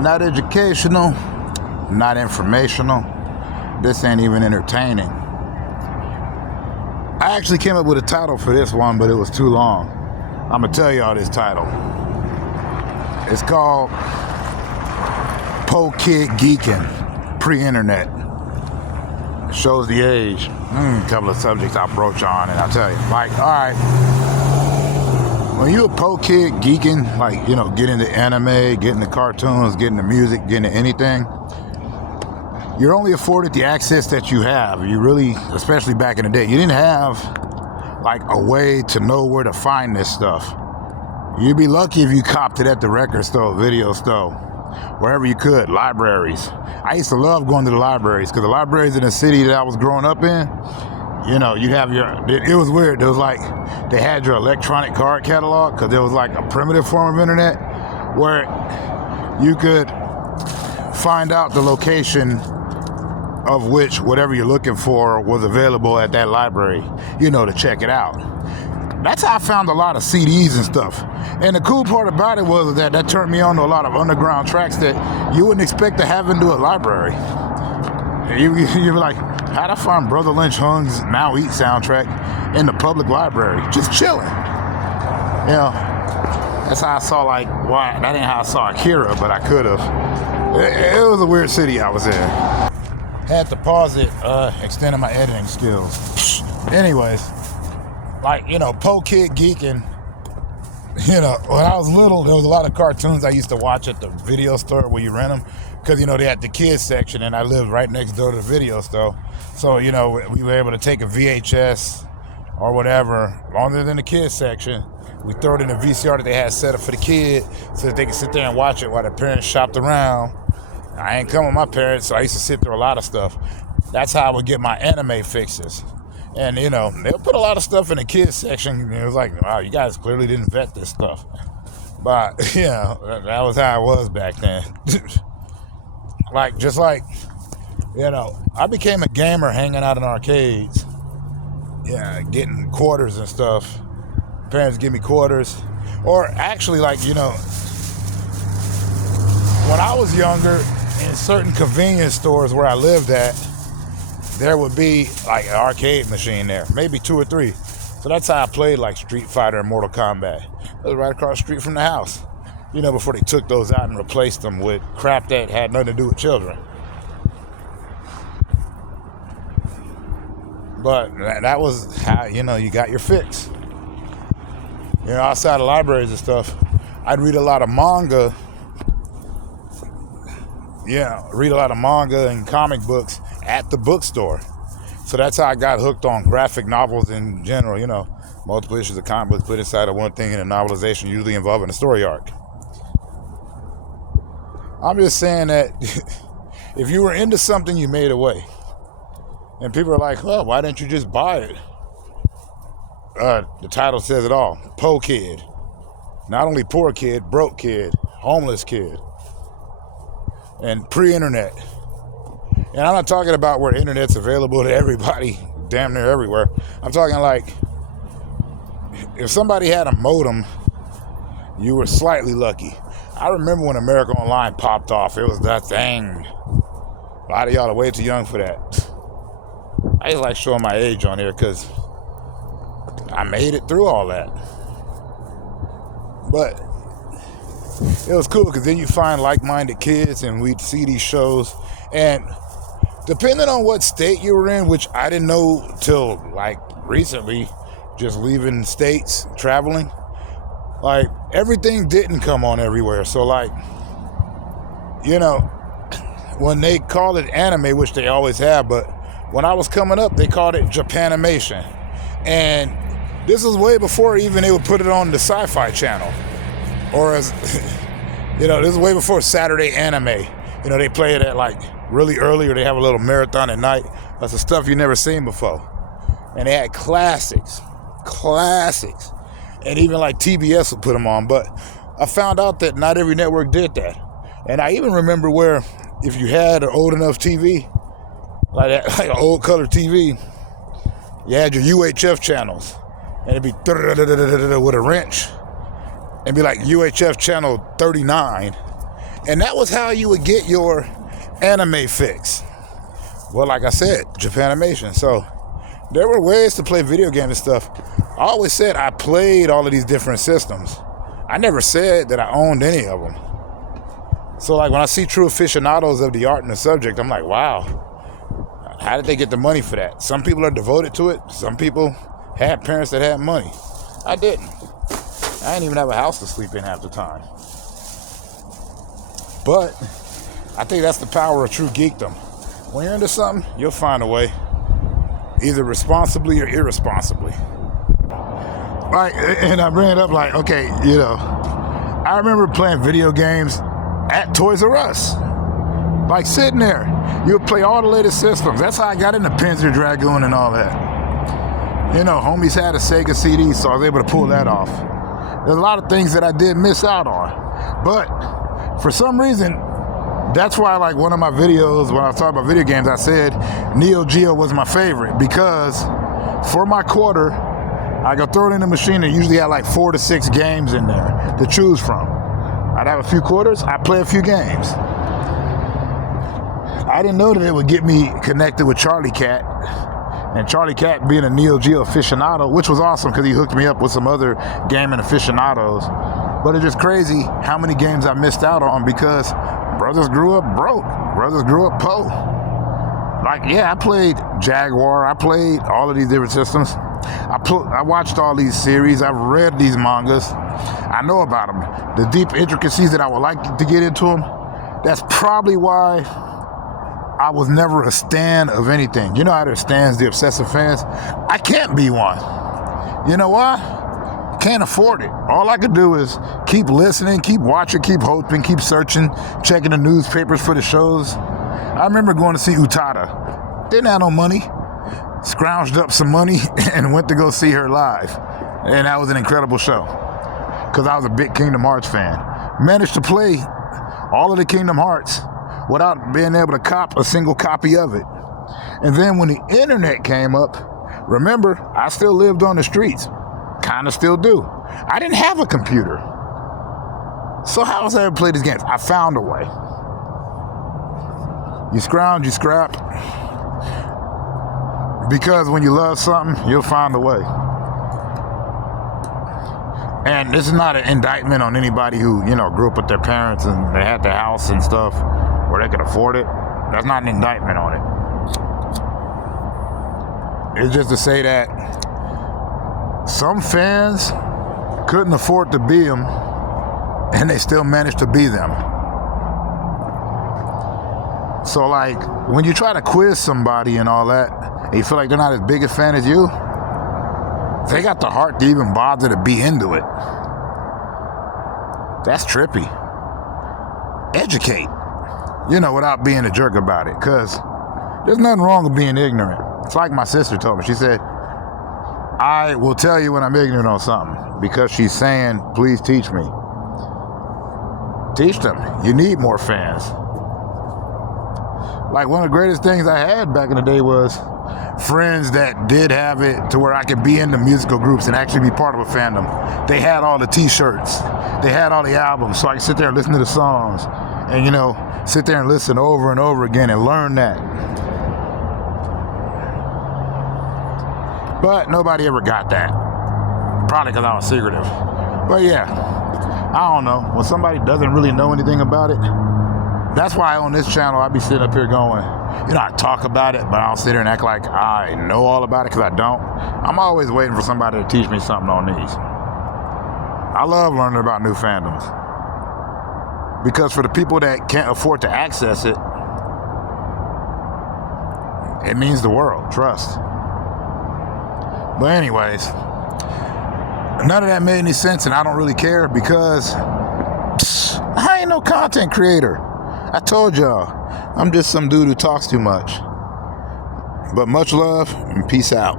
Not educational, not informational. This ain't even entertaining. I actually came up with a title for this one, but it was too long. I'm gonna tell y'all this title. It's called Kid Geekin, pre-internet. It shows the age. A couple of subjects I'll broach on, and I'll tell you. Like, all right, when you a Kid Geekin, like, you know, get into anime, get into cartoons, get into music, get into anything, you're only afforded the access that you have. You really, especially back in the day, you didn't have like a way to know where to find this stuff. You'd be lucky if you copped it at the record store, video store, wherever you could, libraries. I used to love going to the libraries, because the libraries in the city that I was growing up in, you know, you'd have it was weird. It was like they had your electronic card catalog, because there was like a primitive form of internet where you could find out the location of which whatever you're looking for was available at that library, you know, to check it out. That's how I found a lot of CDs and stuff. And the cool part about it was that turned me on to a lot of underground tracks that you wouldn't expect to have into a library. You're like, how'd I find Brother Lynch Hung's Now Eat soundtrack in the public library? Just chilling. You know, that's how I saw, like, why, that ain't how I saw Akira, but I could have. It was a weird city I was in. Had to pause it, extending my editing skills. Anyways, like, you know, Kid Geekin, you know, when I was little, there was a lot of cartoons I used to watch at the video store where you rent them, because, you know, they had the kids section, and I lived right next door to the video store. So, you know, we were able to take a VHS or whatever, longer than the kids section. We throw it in the VCR that they had set up for the kid so that they could sit there and watch it while their parents shopped around. I ain't come with my parents, so I used to sit through a lot of stuff. That's how I would get my anime fixes. And, you know, they'll put a lot of stuff in the kids section. And it was like, wow, you guys clearly didn't vet this stuff. But, you know, that was how it was back then. Like, just like, you know, I became a gamer hanging out in arcades. Yeah, getting quarters and stuff. Parents give me quarters. Or actually, like, you know, when I was younger, in certain convenience stores where I lived at, there would be like an arcade machine there, maybe 2 or 3. So that's how I played like Street Fighter and Mortal Kombat. It was right across the street from the house, you know, before they took those out and replaced them with crap that had nothing to do with children. But that was how, you know, you got your fix. You know, outside of libraries and stuff, I'd read a lot of manga. Yeah, read a lot of manga and comic books at the bookstore. So that's how I got hooked on graphic novels in general, you know, multiple issues of comic books put inside of one thing in a novelization, usually involving a story arc. I'm just saying that if you were into something, you made a way. And people are like, oh, why didn't you just buy it? The title says it all. Po Kid. Not only poor kid, broke kid, homeless kid. And pre-internet. And I'm not talking about where internet's available to everybody, damn near everywhere. I'm talking like, if somebody had a modem, you were slightly lucky. I remember when America Online popped off. It was that thing. A lot of y'all are way too young for that. I just like showing my age on here because I made it through all that. But it was cool because then you find like-minded kids and we'd see these shows. And depending on what state you were in, which I didn't know till like recently, just leaving states, traveling, like everything didn't come on everywhere. So like, you know, when they call it anime, which they always have, but when I was coming up, they called it Japanimation. And this was way before even they would put it on the Sci-Fi Channel. Or as, you know, this is way before Saturday Anime. You know, they play it at like really early, or they have a little marathon at night. That's the stuff you never seen before. And they had classics. And even like TBS would put them on. But I found out that not every network did that. And I even remember where if you had an old enough TV, like that, like an old color TV, you had your UHF channels. And it'd be with a wrench. And be like UHF channel 39. And that was how you would get your anime fix. Well, like I said, Japanimation. So there were ways to play video games and stuff. I always said I played all of these different systems. I never said that I owned any of them. So like when I see true aficionados of the art and the subject, I'm like, wow, how did they get the money for that? Some people are devoted to it. Some people had parents that had money. I didn't. I didn't even have a house to sleep in half the time. But I think that's the power of true geekdom. When you're into something, you'll find a way, either responsibly or irresponsibly. Like, and I bring it up like, okay, you know, I remember playing video games at Toys R Us. Like sitting there, you would play all the latest systems. That's how I got into Panzer Dragoon and all that. You know, homies had a Sega CD, so I was able to pull that off. There's a lot of things that I did miss out on. But for some reason, that's why like one of my videos, when I was talking about video games, I said Neo Geo was my favorite because for my quarter, I could throw it in the machine and usually had like 4 to 6 games in there to choose from. I'd have a few quarters, I'd play a few games. I didn't know that it would get me connected with Charlie Cat. And Charlie Cat being a Neo Geo aficionado, which was awesome because he hooked me up with some other gaming aficionados. But it's just crazy how many games I missed out on because brothers grew up broke. Brothers grew up poor. Like, yeah, I played Jaguar. I played all of these different systems. I watched all these series. I've read these mangas. I know about them. The deep intricacies that I would like to get into them. That's probably why I was never a stan of anything. You know how there stands the obsessive fans? I can't be one. You know why? Can't afford it. All I could do is keep listening, keep watching, keep hoping, keep searching, checking the newspapers for the shows. I remember going to see Utada. Didn't have no money. Scrounged up some money and went to go see her live. And that was an incredible show. Because I was a big Kingdom Hearts fan. Managed to play all of the Kingdom Hearts without being able to cop a single copy of it. And then when the internet came up, remember, I still lived on the streets. Kind of still do. I didn't have a computer. So how was I able to play these games? I found a way. You scrounge, you scrap. Because when you love something, you'll find a way. And this is not an indictment on anybody who, you know, grew up with their parents and they had their house and stuff where they could afford it. That's not an indictment on it. It's just to say that some fans couldn't afford to be them and they still managed to be them. So like when you try to quiz somebody and all that, and you feel like they're not as big a fan as you, they got the heart to even bother to be into it. That's trippy. Educate, you know, without being a jerk about it, because there's nothing wrong with being ignorant. It's like my sister told me. She said, I will tell you when I'm ignorant on something, because she's saying, please teach me. Teach them. You need more fans. Like one of the greatest things I had back in the day was friends that did have it to where I could be in the musical groups and actually be part of a fandom. They had all the t-shirts. They had all the albums, so I could sit there and listen to the songs and, you know, sit there and listen over and over again and learn that. But nobody ever got that. Probably because I was secretive. But yeah, I don't know. When somebody doesn't really know anything about it, that's why on this channel, I be sitting up here going, you know, I talk about it, but I don't sit here and act like I know all about it, because I don't. I'm always waiting for somebody to teach me something on these. I love learning about new fandoms. Because for the people that can't afford to access it, it means the world, trust. But anyways, none of that made any sense, and I don't really care because I ain't no content creator. I told y'all, I'm just some dude who talks too much. But much love and peace out.